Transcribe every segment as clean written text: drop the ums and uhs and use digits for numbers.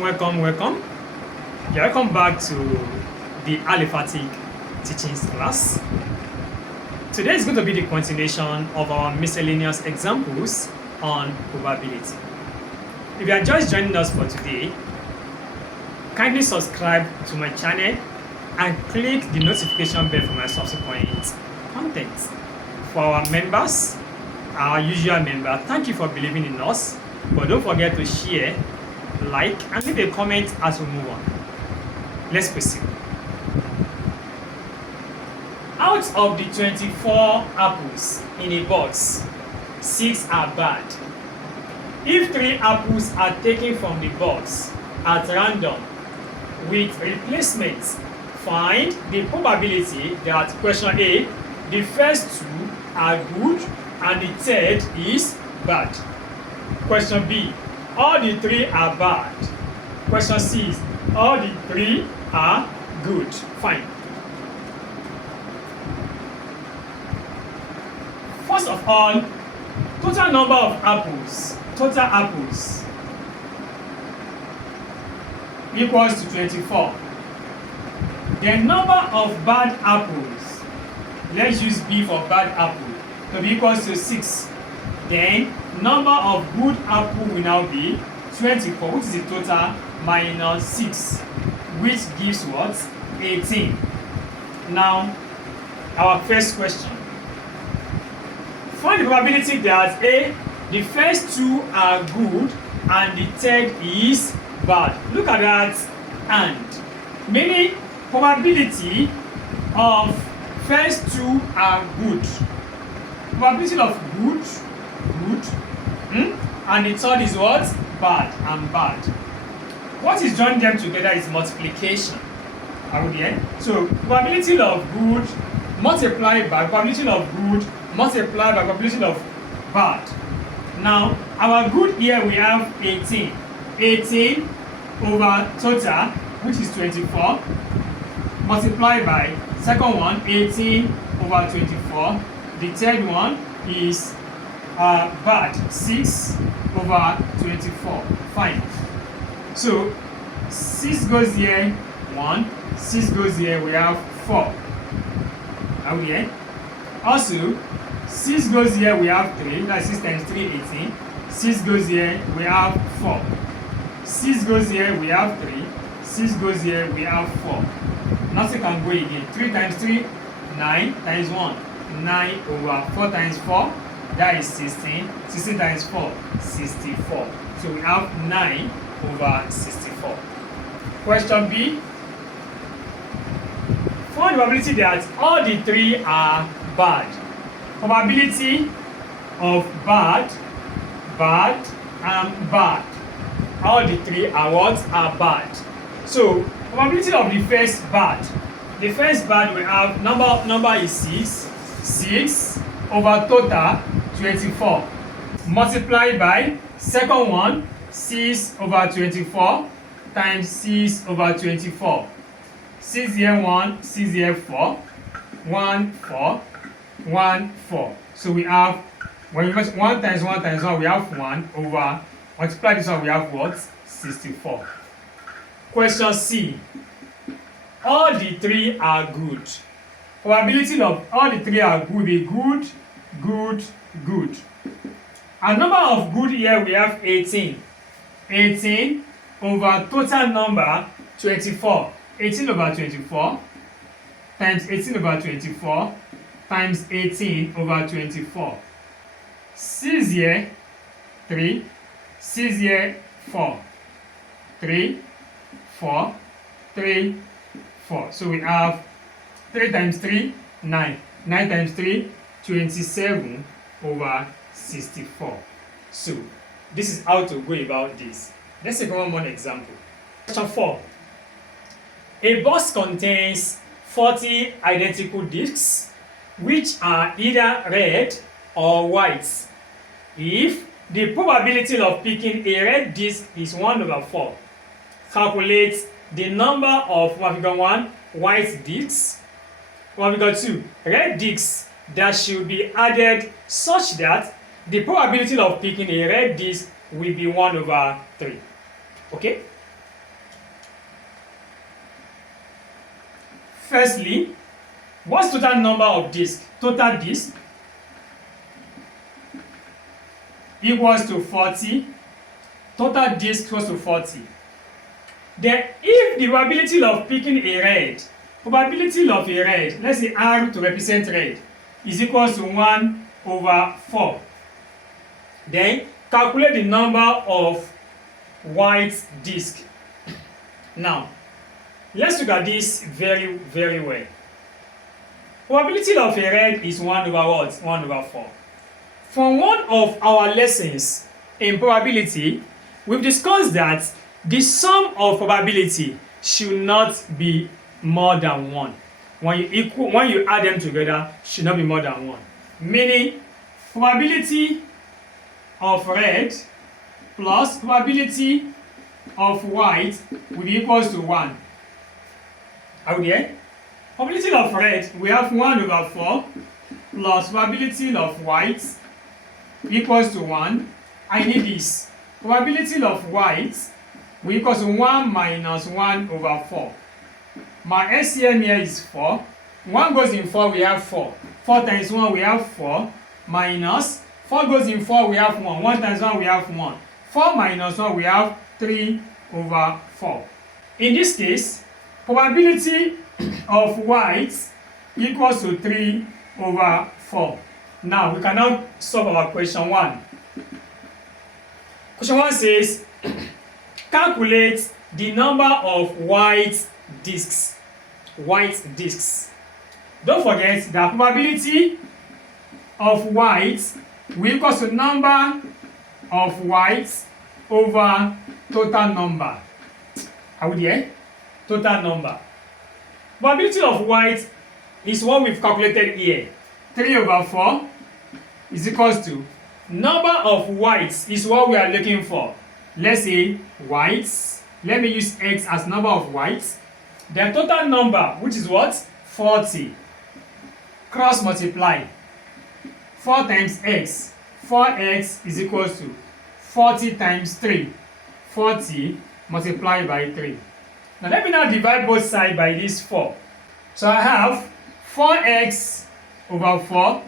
welcome. Yeah, welcome back to the Alifatic teachings class. Today is going to be the continuation of our miscellaneous examples on probability. If you are just joining us for today, kindly subscribe to my channel and click the notification bell for my subsequent content. For our members, our usual member, thank you for believing in us, but don't forget to share, like, and leave a comment as we move on. Let's proceed. Out of the 24 apples in a box, 6 are bad. If 3 apples are taken from the box at random with replacements, find the probability that question A, the first 2 are good and the third is bad. Question B, all the 3 are bad. Question C is all the 3 are good. Fine. First of all, total number of apples, equals to 24. The number of bad apples, let's use B for bad apple, to be equals to 6. Then number of good apple will now be 24, which is the total, minus 6, which gives what? 18. Now, our first question. Find the probability that A, the first 2 are good and the third is bad. Look at that and. Meaning, probability of first 2 are good. Probability of good, and the third is what? Bad and bad. What is joining them together is multiplication. Are we there? So, probability of good multiplied by probability of good multiplied by probability of bad. Now, our good here we have 18. 18 over total, which is 24, multiplied by second one, 18 over 24. The third one is bad, 6 over 24. Fine. So 6 goes here, 1. 6 goes here, we have 4. Are we here? Also, 6 goes here, we have 3. That's 6 times 3, 18. 6 goes here, we have 4. 6 goes here, we have 3. 6 goes here, we have 4. Nothing can go again. 3 times 3, 9 times 1. 9 over 4 times 4, that is 16. 16 times 4, 64. So we have 9 over 64. Question B. Find the probability that all the 3 are bad. Probability of bad, and bad. All the 3 are what? Are bad. So, probability of the first bad. The first bad we have number is 6. 6 over total 24. Multiplied by second one, 6 over 24 times 6 over 24. 6 here 1, 6 here 4. 1, 4. 1, 4. So we have, when you use 1 times 1 times 1, we have 1 over, multiply this one, we have what? 64. Question C. All the 3 are good. Probability of all the 3 are good will be good. And number of good here we have 18. 18 over total number 24. 18 over 24 times 18 over 24 times 18 over 24. 6 here, 3. 6 here, 4. 3, 4, 3, 4. So we have 3 times 3, 9. 9 times 3, 27 over 64. So this is how to go about this. Let's take one more example. Question 4. A box contains 40 identical discs which are either red or white. If the probability of picking a red disc is 1 over 4, calculate the number of figure 1 white discs, figure 2 red discs that should be added such that the probability of picking a red disc will be 1 over 3. Okay? Firstly, what's total number of discs? Total disc equals to 40. Total disc equals to 40. Then if the probability of picking a red, let's say R to represent red, is equals to 1/4. Then calculate the number of white disc. Now, let's look at this very, very well. Probability of a red is 1/what? 1/4. From one of our lessons in probability, we've discussed that the sum of probability should not be more than 1. When you add them together, should not be more than 1. Meaning, probability of red plus probability of white will be equals to 1. Are we there? Probability of red, we have 1/4 plus probability of white equals to 1. I need this. Probability of white will equals to 1 minus 1/4. My SCM here is 4. 1 goes in 4, we have 4. 4 times 1, we have 4. Minus 4 goes in 4, we have 1. 1 times 1, we have 1. 4 minus 1, we have 3/4. In this case, probability of white equals to 3/4. Now, we can now solve our question 1. Question 1 says, calculate the number of white discs. White discs. Don't forget that probability of white will equal to number of whites over total number. Are we there? Total number. Probability of white is what we've calculated here. 3/4 is equals to number of whites is what we are looking for. Let's say whites. Let me use X as number of whites. The total number, which is what? 40. Cross multiply. 4 times X. 4x is equals to 40 times 3. 40 multiplied by 3. Now let me now divide both sides by this 4. So I have 4x/4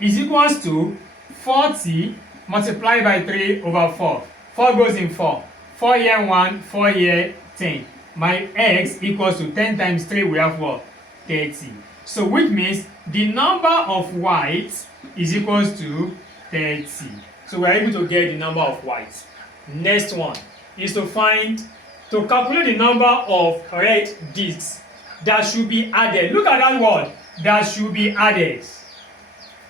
is equals to 40 multiplied by 3/4. 4 goes in 4. 4 here 1, 4 here 10. My x equals to 10 times 3, we have what? 30. So which means the number of whites is equals to 30. So we are able to get the number of whites. Next one is to calculate the number of red discs that should be added. Look at that word, that should be added.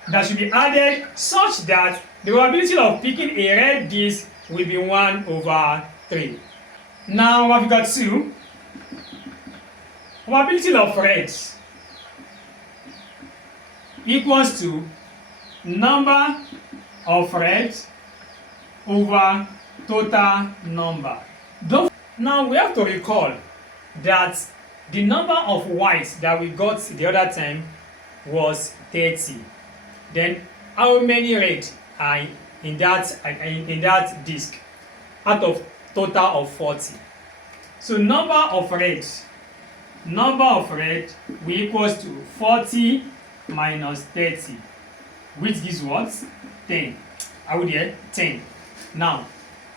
That should be added such that the probability of picking a red disc will be 1/3. Now what we got 2, probability of red equals to number of red over total number. Now we have to recall that the number of whites that we got the other time was 30. Then how many red are in that disc out of total of 40? So number of red will equals to 40 minus 30, which gives what? 10. Are we there? 10. Now,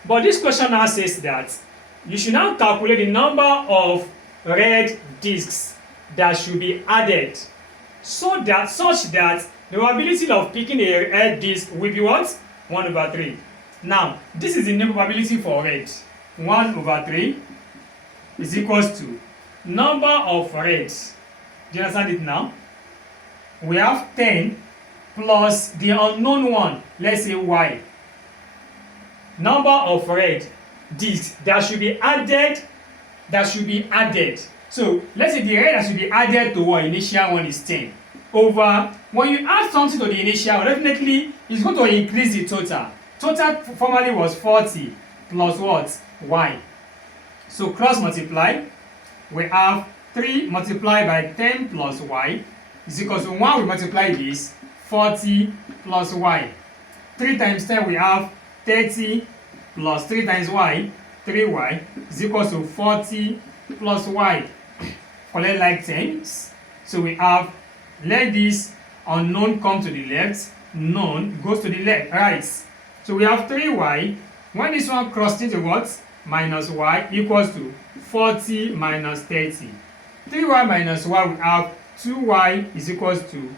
but this question now says that you should now calculate the number of red discs that should be added such that the probability of picking a red disc will be what? 1/3. Now, this is the new probability for red. 1/3 is equals to number of reds. Do you understand it now? We have 10 plus the unknown one, let's say y. Number of red discs that should be added. So let's say the red that should be added to what initial one is 10 over, when you add something to the initial one, definitely it's going to increase the total. Total formerly was 40 plus what? Y. So cross multiply, we have 3 multiplied by 10 plus y is equal to 1. We multiply this, 40 plus y. 3 times 10 we have 30 plus 3 times y, 3y is equal to 40 plus y. Collect like 10s. So we have, let this unknown come to the left, known goes to the left, right. So we have 3y. When this one crosses into what? Minus y equals to 40 minus 30. 3y minus y, we have 2y is equals to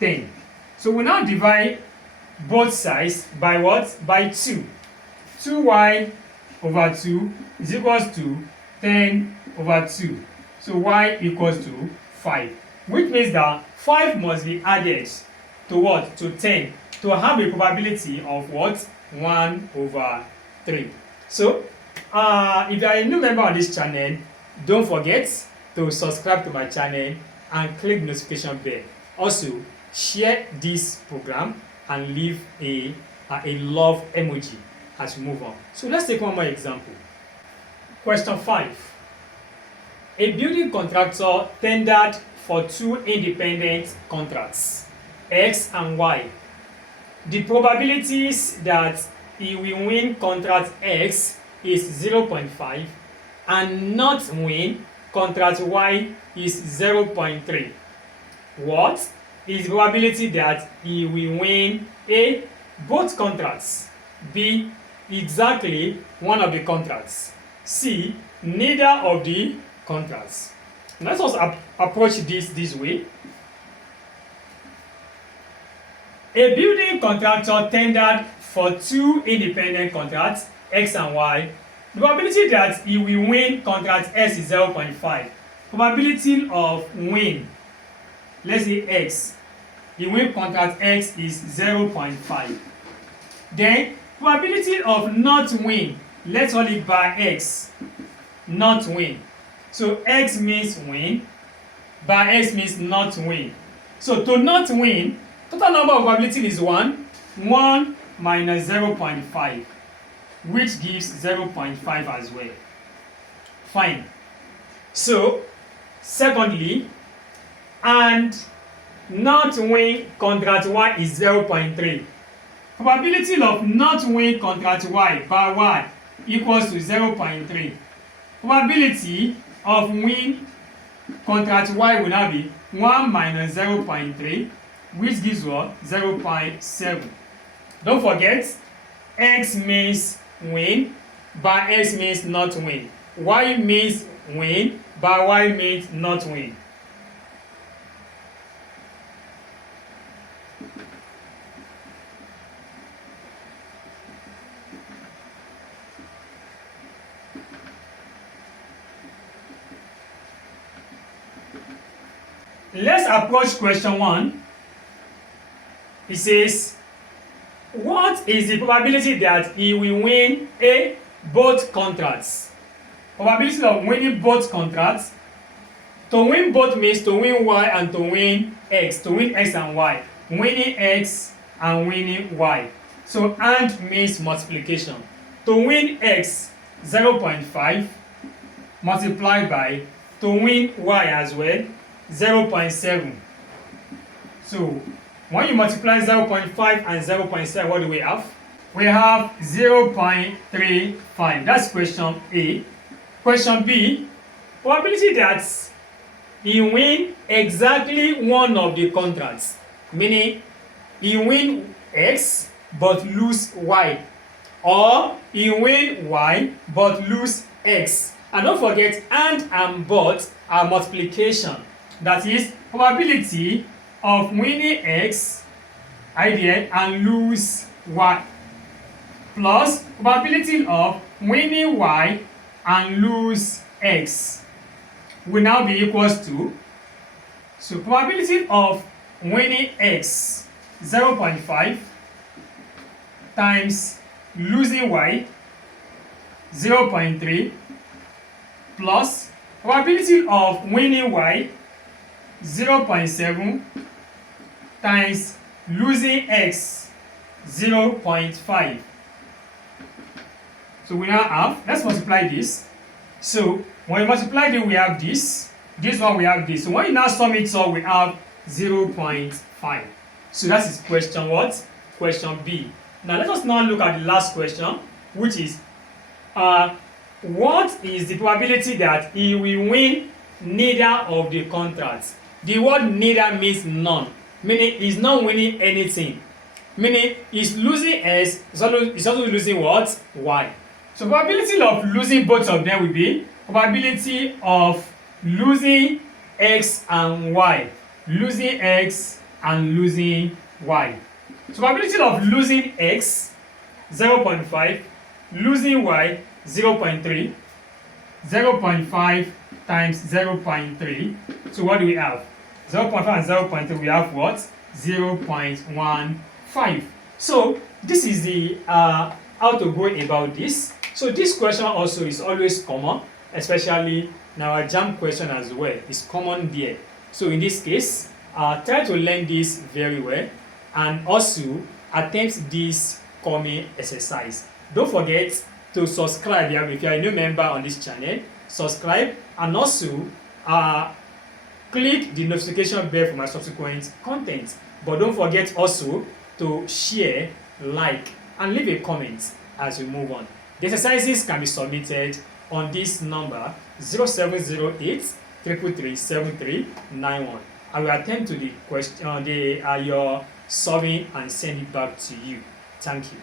10. So we now divide both sides by what? By 2. 2y over 2 is equals to 10 over 2. So y equals to 5. Which means that 5 must be added to what? To 10 to have a probability of what? 1 over 3. So, if you are a new member on this channel, don't forget to subscribe to my channel and click the notification bell. Also, share this program and leave a love emoji as we move on. So let's take one more example. Question 5. A building contractor tendered for 2 independent contracts, X and Y. The probabilities that he will win contract X is 0.5 and not win contract Y is 0.3. What is the probability that he will win A, both contracts, B, exactly one of the contracts, C, neither of the contracts? Let us approach this way. A building contractor tendered for 2 independent contracts, X and Y. The probability that he will win contract X is 0.5. Probability of win, let's say X, he win contract X is 0.5. Then probability of not win, let's call it by X, not win. So X means win, by X means not win. So to not win, total number of probability is 1. 1 minus 0.5, which gives 0.5 as well. Fine. So, secondly, and not win contract Y is 0.3. Probability of not win contract Y by Y equals to 0.3. Probability of win contract Y will now be 1 minus 0.3, which gives what? 0.7. Don't forget, X means win, by X means not win. Y means win, by Y means not win. Let's approach question 1. It says, what is the probability that he will win A, both contracts? Probability of winning both contracts. To win both means to win Y and to win X. To win X and Y. Winning X and winning Y. So and means multiplication. To win X, 0.5 multiplied by, to win Y as well, 0.7. So when you multiply 0.5 and 0.7, what do we have? We have 0.35. That's question A. Question B, probability that he win exactly one of the contracts, meaning he win X but lose Y, or he win Y but lose X. And don't forget, and but are multiplication. That is probability of winning X idea and lose Y plus probability of winning Y and lose X will now be equals to, so probability of winning X 0.5 times losing Y 0.3 plus probability of winning Y 0.7 times losing X 0.5. So we now have, let's multiply this. So when we multiply this, we have this one, we have this. So when you now sum it up, we have 0.5. So that is question what? Question B. Now let us now look at the last question, which is what is the probability that he will win neither of the contracts? The word neither means none, meaning he's not winning anything. Meaning he's losing x, he's also losing what? Y. So probability of losing both of them will be probability of losing x and y. Losing x and losing y. So probability of losing x 0.5, losing y 0.3. 0.5 times 0.3. So what do we have? 0.5 and 0.3, we have what? 0.15. So this is the how to go about this. So this question also is always common, especially in our JAMB question as well. It's common there. So in this case, try to learn this very well and also attempt this coming exercise. Don't forget to subscribe if you are a new member on this channel. Subscribe and also click the notification bell for my subsequent content. But don't forget also to share, like, and leave a comment as we move on. The exercises can be submitted on this number 0708 333 7391. I will attend to the question, your solving and send it back to you. Thank you.